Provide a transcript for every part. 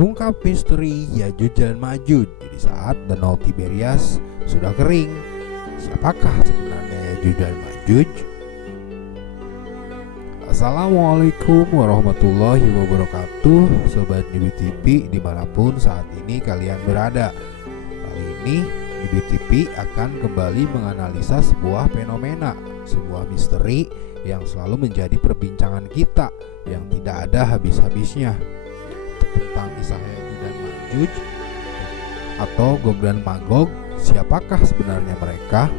mengungkap misteri Yajuj dan Majuj di saat Danau Tiberias sudah kering. Siapakah sebenarnya Yajuj dan Majuj? Assalamualaikum warahmatullahi wabarakatuh, Sobat Nyubi TV dimanapun saat ini kalian berada. Kali ini Nyubi TV akan kembali menganalisa sebuah fenomena, sebuah misteri yang selalu menjadi perbincangan kita yang tidak ada habis-habisnya, tentang kisah Yajuj dan Majuj atau Gog dan Magog. Siapakah sebenarnya mereka?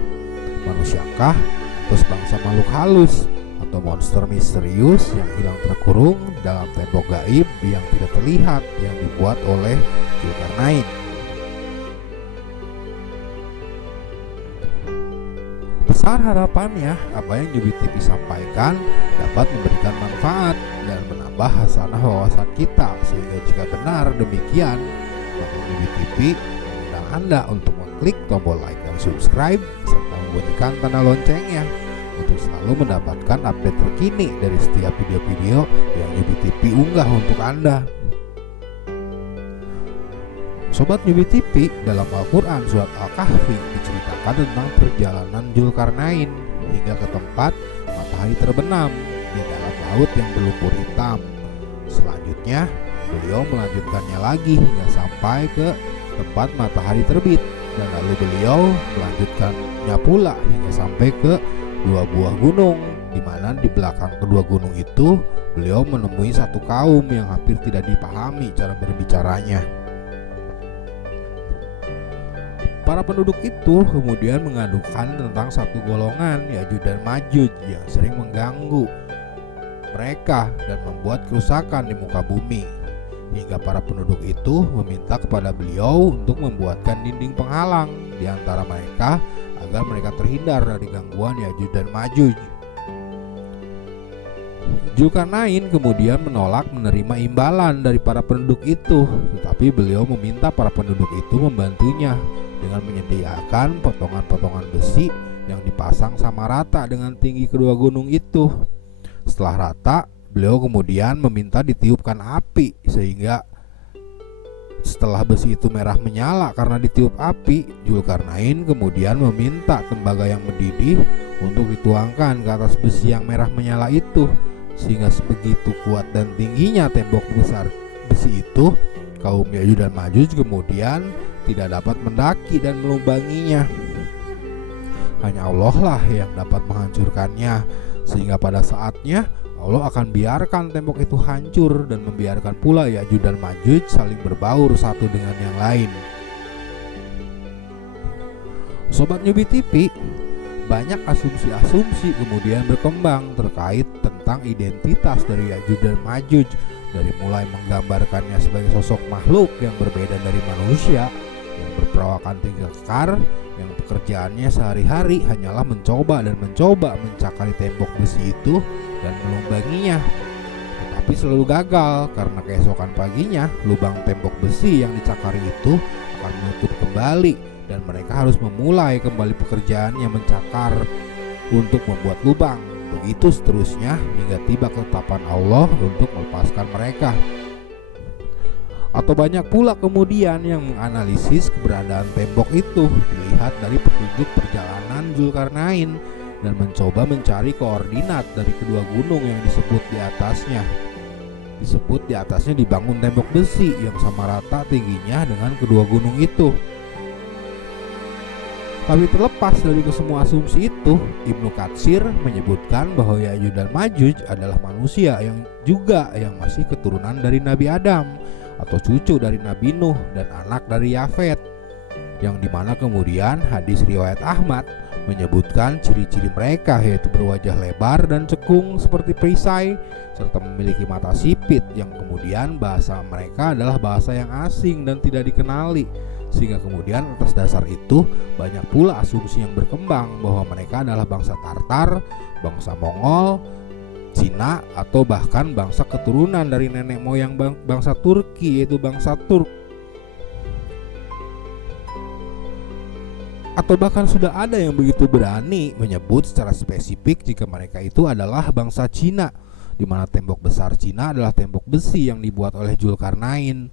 Manusiakah atau sebangsa makhluk halus atau monster misterius yang hilang terkurung dalam tembok gaib yang tidak terlihat yang dibuat oleh Zulkarnain? Besar harapannya apa yang Nyubi TV sampaikan dapat memberikan manfaat dan menambah hasanah wawasan kita, sehingga jika benar demikian maka Nyubi TV mengundang Anda untuk mengklik tombol like dan subscribe serta membunyikan tanda loncengnya untuk selalu mendapatkan update terkini dari setiap video-video yang Nyubi TV unggah untuk Anda. Sobat Nyubi TV, dalam Al-Quran surat Al-Kahfi diceritakan tentang perjalanan Zulkarnain hingga ke tempat matahari terbenam di dalam laut yang berlumpur hitam. Selanjutnya beliau melanjutkannya lagi hingga sampai ke tempat matahari terbit, dan lalu beliau melanjutkannya pula hingga sampai ke dua buah gunung, di mana di belakang kedua gunung itu beliau menemui satu kaum yang hampir tidak dipahami cara berbicaranya. Para penduduk itu kemudian mengadukan tentang satu golongan Yajuj dan Majuj yang sering mengganggu mereka dan membuat kerusakan di muka bumi, hingga para penduduk itu meminta kepada beliau untuk membuatkan dinding penghalang di antara mereka agar mereka terhindar dari gangguan Yajuj dan Majuj. Zulkarnain kemudian menolak menerima imbalan dari para penduduk itu, tetapi beliau meminta para penduduk itu membantunya dengan menyediakan potongan-potongan besi yang dipasang sama rata dengan tinggi kedua gunung itu. Setelah rata, beliau kemudian meminta ditiupkan api, sehingga setelah besi itu merah menyala karena ditiup api, Zulkarnain kemudian meminta tembaga yang mendidih untuk dituangkan ke atas besi yang merah menyala itu, sehingga sebegitu kuat dan tingginya tembok besar besi itu, kaum Yajuj dan Majuj kemudian tidak dapat mendaki dan melumbanginya. Hanya Allah lah yang dapat menghancurkannya, sehingga pada saatnya Allah akan biarkan tembok itu hancur dan membiarkan pula Yajuj dan Majuj saling berbaur satu dengan yang lain. Sobat Nyubi TV, banyak asumsi-asumsi kemudian berkembang terkait tentang identitas dari Yajuj dan Majuj, dari mulai menggambarkannya sebagai sosok makhluk yang berbeda dari manusia, yang berperawakan tinggi kekar, yang pekerjaannya sehari-hari hanyalah mencoba mencakari tembok besi itu dan melumbanginya, tetapi selalu gagal karena keesokan paginya lubang tembok besi yang dicakari itu akan menutup kembali dan mereka harus memulai kembali pekerjaannya mencakar untuk membuat lubang. Begitu seterusnya hingga tiba ketetapan Allah untuk melepaskan mereka. Atau banyak pula kemudian yang menganalisis keberadaan tembok itu dilihat dari petunjuk perjalanan Zulkarnain dan mencoba mencari koordinat dari kedua gunung yang disebut di atasnya. Disebut di atasnya dibangun tembok besi yang sama rata tingginya dengan kedua gunung itu. Tapi terlepas dari kesemua asumsi itu, Ibnu Katsir menyebutkan bahwa Yajuj dan Majuj adalah manusia yang masih keturunan dari Nabi Adam atau cucu dari Nabi Nuh dan anak dari Yafet, yang dimana kemudian hadis riwayat Ahmad menyebutkan ciri-ciri mereka yaitu berwajah lebar dan cekung seperti perisai serta memiliki mata sipit, yang kemudian bahasa mereka adalah bahasa yang asing dan tidak dikenali, sehingga kemudian atas dasar itu banyak pula asumsi yang berkembang bahwa mereka adalah bangsa Tartar, bangsa Mongol, Cina, atau bahkan bangsa keturunan dari nenek moyang bangsa Turki yaitu bangsa Turk. Atau bahkan sudah ada yang begitu berani menyebut secara spesifik jika mereka itu adalah bangsa Cina, di mana tembok besar Cina adalah tembok besi yang dibuat oleh Zulkarnain.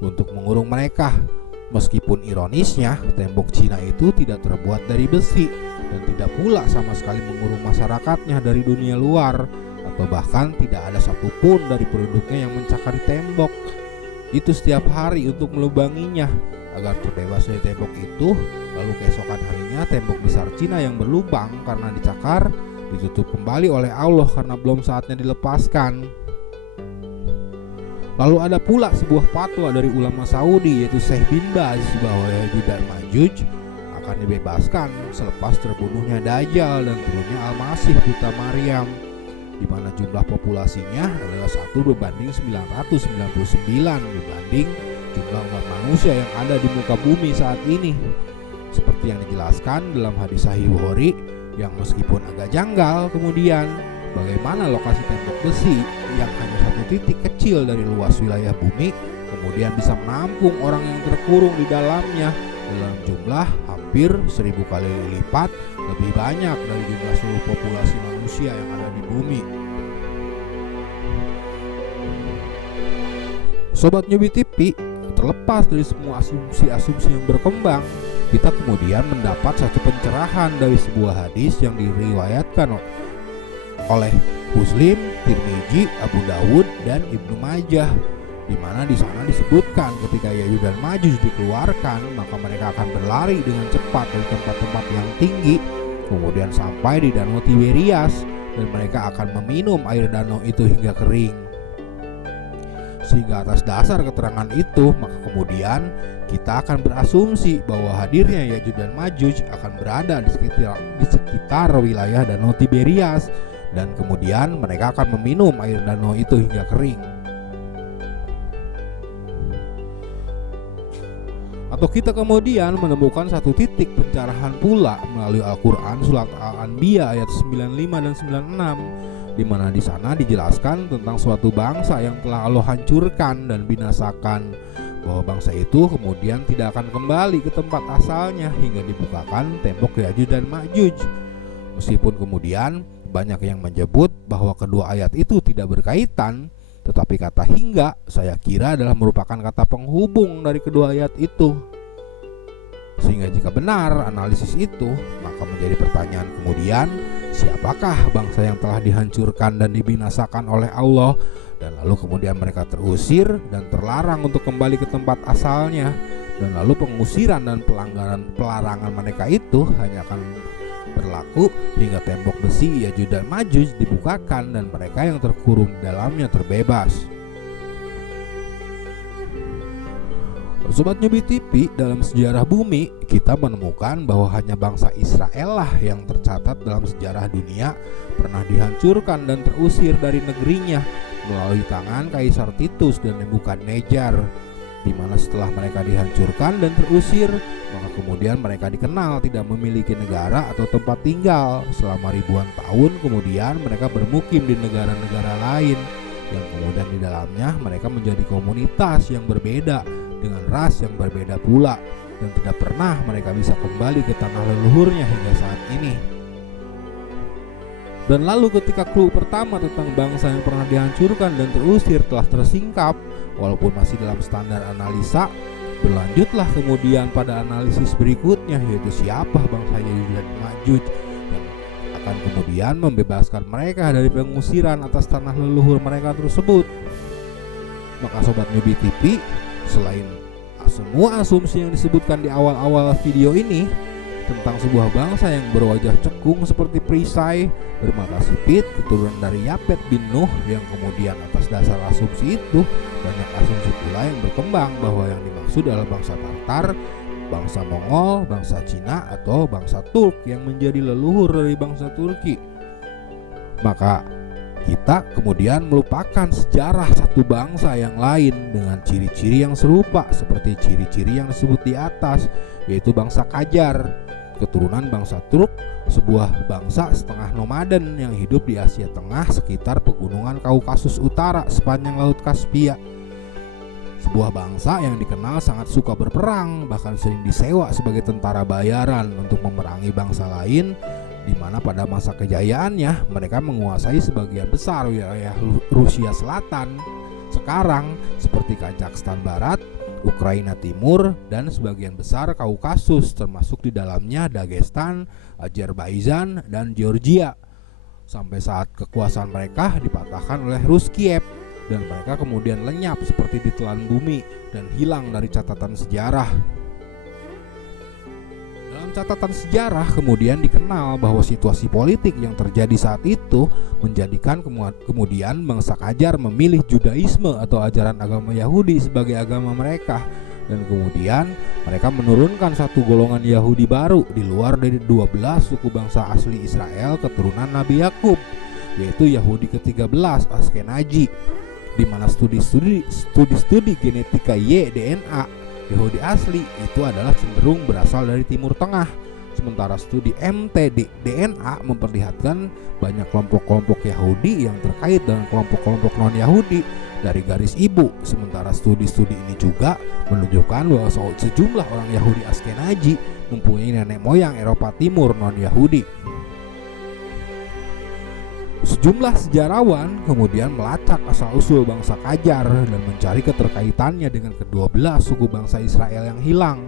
untuk mengurung mereka. Meskipun ironisnya, tembok Cina itu tidak terbuat dari besi dan tidak pula sama sekali mengurung masyarakatnya dari dunia luar, atau bahkan tidak ada satupun dari penduduknya yang mencakari tembok itu setiap hari untuk melubanginya agar terbebas dari tembok itu. Lalu keesokan harinya tembok besar Cina yang berlubang karena dicakar ditutup kembali oleh Allah karena belum saatnya dilepaskan. Lalu ada pula sebuah fatwa dari ulama Saudi, yaitu Syekh bin Baz, bahwa Yajuj dan Majuj akan dibebaskan selepas terbunuhnya Dajjal dan turunnya Al-Masih Buta Maryam, di mana jumlah populasinya adalah 1:999 dibanding jumlah umat manusia yang ada di muka bumi saat ini. Seperti yang dijelaskan dalam hadis Sahih Bukhari, yang meskipun agak janggal, kemudian bagaimana lokasi tembok besi yang hanya satu titik kecil dari luas wilayah bumi kemudian bisa menampung orang yang terkurung di dalamnya dalam jumlah hampir 1000 kali lipat lebih banyak dari jumlah seluruh populasi manusia yang ada di bumi. Sobat Newbie TV, terlepas dari semua asumsi-asumsi yang berkembang, kita kemudian mendapat satu pencerahan dari sebuah hadis yang diriwayatkan oleh Muslim, Tirmizi, Abu Dawud, dan Ibnu Majah, di mana di sana disebutkan ketika Yajuj dan Majuj dikeluarkan, maka mereka akan berlari dengan cepat dari tempat-tempat yang tinggi, kemudian sampai di Danau Tiberias, dan mereka akan meminum air danau itu hingga kering. Sehingga atas dasar keterangan itu, maka kemudian kita akan berasumsi bahwa hadirnya Yajuj dan Majuj akan berada di sekitar wilayah Danau Tiberias, dan kemudian mereka akan meminum air danau itu hingga kering. Atau kita kemudian menemukan satu titik pencerahan pula melalui Al-Quran surat Al-Anbiya ayat 95 dan 96, di mana di sana dijelaskan tentang suatu bangsa yang telah Allah hancurkan dan binasakan, bahwa bangsa itu kemudian tidak akan kembali ke tempat asalnya hingga dibukakan tembok Yajuj dan Majuj. Meskipun kemudian banyak yang menyebut bahwa kedua ayat itu tidak berkaitan, tetapi kata hingga saya kira adalah merupakan kata penghubung dari kedua ayat itu. Sehingga jika benar analisis itu, maka menjadi pertanyaan kemudian, siapakah bangsa yang telah dihancurkan dan dibinasakan oleh Allah, dan lalu kemudian mereka terusir dan terlarang untuk kembali ke tempat asalnya, dan lalu pengusiran dan pelarangan mereka itu hanya akan berlaku hingga tembok besi Yajuj dan Majuj dibukakan dan mereka yang terkurung di dalamnya terbebas. Sobat Newbie TV, dalam sejarah bumi kita menemukan bahwa hanya bangsa Israel lah yang tercatat dalam sejarah dunia pernah dihancurkan dan terusir dari negerinya melalui tangan Kaisar Titus dan Nebukadnezar, di mana setelah mereka dihancurkan dan terusir, maka kemudian mereka dikenal tidak memiliki negara atau tempat tinggal. Selama ribuan tahun kemudian mereka bermukim di negara-negara lain, yang kemudian di dalamnya mereka menjadi komunitas yang berbeda dengan ras yang berbeda pula, dan tidak pernah mereka bisa kembali ke tanah leluhurnya hingga saat ini. Dan lalu ketika clue pertama tentang bangsa yang pernah dihancurkan dan terusir telah tersingkap, walaupun masih dalam standar analisa, berlanjutlah kemudian pada analisis berikutnya, yaitu siapa bangsa Yajuj dan Majuj yang akan kemudian membebaskan mereka dari pengusiran atas tanah leluhur mereka tersebut. Maka Sobat Newbie TV, selain semua asumsi yang disebutkan di awal-awal video ini tentang sebuah bangsa yang berwajah cekung seperti perisai, bermata sipit, keturunan dari Yapet bin Nuh, yang kemudian atas dasar asumsi itu banyak asumsi pula yang berkembang bahwa yang dimaksud adalah bangsa Tartar, bangsa Mongol, bangsa Cina, atau bangsa Turk yang menjadi leluhur dari bangsa Turki. Maka kita kemudian melupakan sejarah satu bangsa yang lain dengan ciri-ciri yang serupa seperti ciri-ciri yang disebut di atas, yaitu bangsa Qajar, keturunan bangsa Turk, sebuah bangsa setengah nomaden yang hidup di Asia Tengah sekitar pegunungan Kaukasus Utara sepanjang Laut Kaspia. Sebuah bangsa yang dikenal sangat suka berperang, bahkan sering disewa sebagai tentara bayaran untuk memerangi bangsa lain, di mana pada masa kejayaannya mereka menguasai sebagian besar wilayah Rusia Selatan sekarang seperti Kazakhstan Barat, Ukraina Timur, dan sebagian besar Kaukasus, termasuk di dalamnya Dagestan, Azerbaijan, dan Georgia. Sampai saat kekuasaan mereka dipatahkan oleh Rus Kiev, dan mereka kemudian lenyap seperti ditelan bumi dan hilang dari catatan sejarah. Dalam catatan sejarah kemudian dikenal bahwa situasi politik yang terjadi saat itu menjadikan kemudian bangsa Qajar memilih Judaisme atau ajaran agama Yahudi sebagai agama mereka, dan kemudian mereka menurunkan satu golongan Yahudi baru di luar dari 12 suku bangsa asli Israel keturunan Nabi Yakub, yaitu Yahudi ke-13 Askenazi, di mana studi genetika Y-DNA Yahudi asli itu adalah cenderung berasal dari Timur Tengah, sementara studi mtDNA memperlihatkan banyak kelompok-kelompok Yahudi yang terkait dengan kelompok-kelompok non-Yahudi dari garis ibu. Sementara studi-studi ini juga menunjukkan bahwa sejumlah orang Yahudi Askenazi mempunyai nenek moyang Eropa Timur non-Yahudi. Sejumlah sejarawan kemudian melacak asal-usul bangsa Qajar dan mencari keterkaitannya dengan ke-12 suku bangsa Israel yang hilang.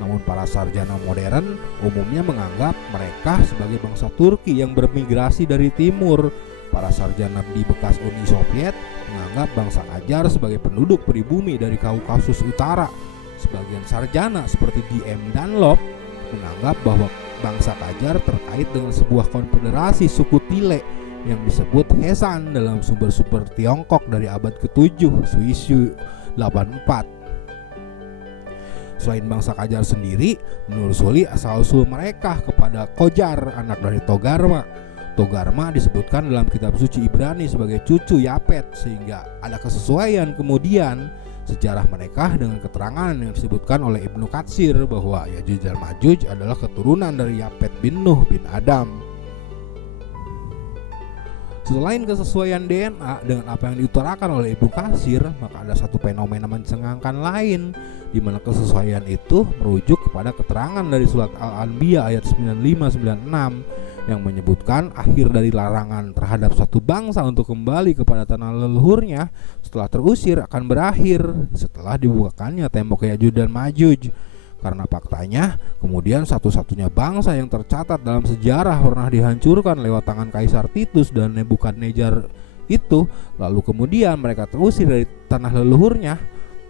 Namun para sarjana modern umumnya menganggap mereka sebagai bangsa Turki yang bermigrasi dari timur. Para sarjana di bekas Uni Soviet menganggap bangsa Qajar sebagai penduduk pribumi dari Kaukasus Utara. Sebagian sarjana seperti D.M. Dunlop menganggap bahwa bangsa Qajar terkait dengan sebuah konfederasi suku Tile yang disebut Hesan dalam sumber-sumber Tiongkok dari abad ke-7 Suisyu 84. Selain bangsa Qajar sendiri menelusuri asal-usul mereka kepada Qojar, anak dari Togarma. Togarma disebutkan dalam kitab suci Ibrani sebagai cucu Yapet, sehingga ada kesesuaian kemudian sejarah mereka dengan keterangan yang disebutkan oleh Ibnu Katsir bahwa Yajuj dan Majuj adalah keturunan dari Yapet bin Nuh bin Adam. Selain kesesuaian DNA dengan apa yang diutarakan oleh Ibnu Katsir, maka ada satu fenomena mencengangkan lain, di mana kesesuaian itu merujuk kepada keterangan dari surat Al-Anbiya ayat 95-96 yang menyebutkan akhir dari larangan terhadap satu bangsa untuk kembali kepada tanah leluhurnya setelah terusir akan berakhir setelah dibukakannya tembok Yajuj dan Majuj. Karena faktanya kemudian satu-satunya bangsa yang tercatat dalam sejarah pernah dihancurkan lewat tangan Kaisar Titus dan Nebukadnezar itu, lalu kemudian mereka terusir dari tanah leluhurnya,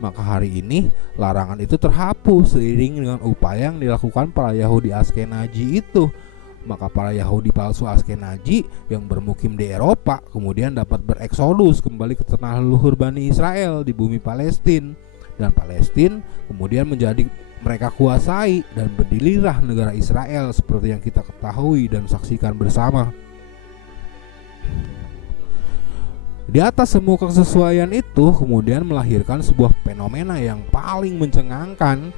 maka hari ini larangan itu terhapus seiring dengan upaya yang dilakukan para Yahudi Askenazi itu. Maka para Yahudi palsu Askenazi yang bermukim di Eropa kemudian dapat bereksodus kembali ke tanah leluhur Bani Israel di bumi Palestina, dan Palestina kemudian menjadi mereka kuasai dan berdirilah negara Israel seperti yang kita ketahui dan saksikan bersama. Di atas semua kesesuaian itu kemudian melahirkan sebuah fenomena yang paling mencengangkan,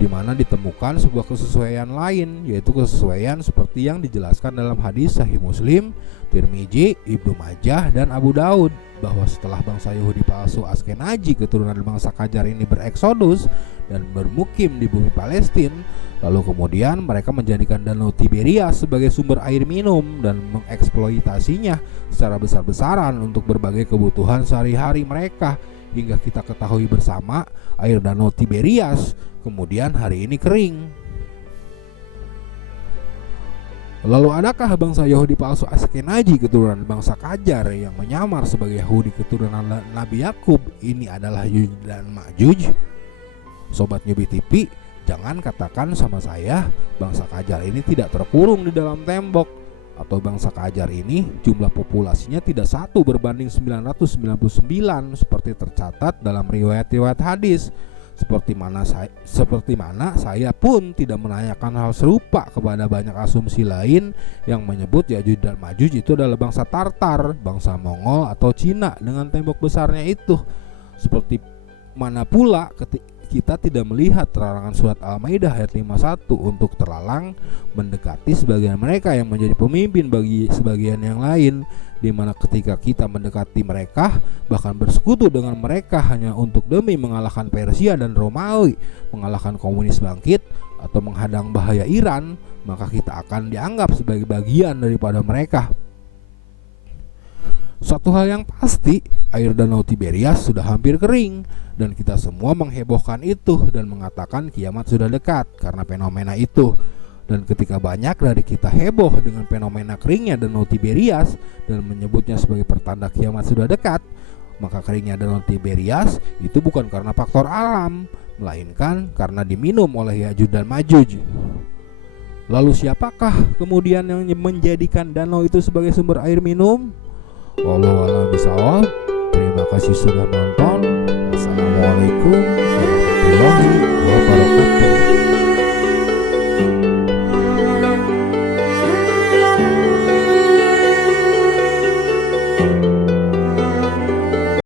di mana ditemukan sebuah kesesuaian lain, yaitu kesesuaian seperti yang dijelaskan dalam hadis Sahih Muslim, Tirmizi, Ibnu Majah, dan Abu Daud, bahwa setelah bangsa Yahudi palsu Askenazi keturunan bangsa Qajar ini bereksodus dan bermukim di bumi Palestina, lalu kemudian mereka menjadikan Danau Tiberias sebagai sumber air minum dan mengeksploitasinya secara besar-besaran untuk berbagai kebutuhan sehari-hari mereka, hingga kita ketahui bersama air Danau Tiberias kemudian hari ini kering. Lalu adakah bangsa Yahudi palsu Askenazi keturunan bangsa Qajar yang menyamar sebagai Yahudi keturunan Nabi Yakub ini adalah Yajuj dan Majuj? Sobat Newbie TV, jangan katakan sama saya bangsa Qajar ini tidak terkurung di dalam tembok, atau bangsa Qajar ini jumlah populasinya tidak 1 berbanding 999 seperti tercatat dalam riwayat-riwayat hadis. Seperti mana saya pun tidak menanyakan hal serupa kepada banyak asumsi lain yang menyebut Yajuj dan Majuj itu adalah bangsa Tartar, bangsa Mongol atau Cina dengan tembok besarnya itu. Seperti mana pula kita tidak melihat larangan surat Al-Maidah ayat 51 untuk terlalang mendekati sebagian mereka yang menjadi pemimpin bagi sebagian yang lain, di mana ketika kita mendekati mereka bahkan bersekutu dengan mereka hanya untuk demi mengalahkan Persia dan Romawi, mengalahkan komunis bangkit atau menghadang bahaya Iran, maka kita akan dianggap sebagai bagian daripada mereka. Suatu hal yang pasti, air Danau Tiberias sudah hampir kering, Dan kita semua menghebohkan itu dan mengatakan kiamat sudah dekat karena fenomena itu. Dan ketika banyak dari kita heboh dengan fenomena keringnya Danau Tiberias dan menyebutnya sebagai pertanda kiamat sudah dekat, maka keringnya Danau Tiberias itu bukan karena faktor alam, melainkan karena diminum oleh Ya'juj dan Ma'juj. Lalu siapakah kemudian yang menjadikan danau itu sebagai sumber air minum? Wallahu a'lam bishawab. Terima kasih sudah nonton. Assalamualaikum warahmatullahi wabarakatuh.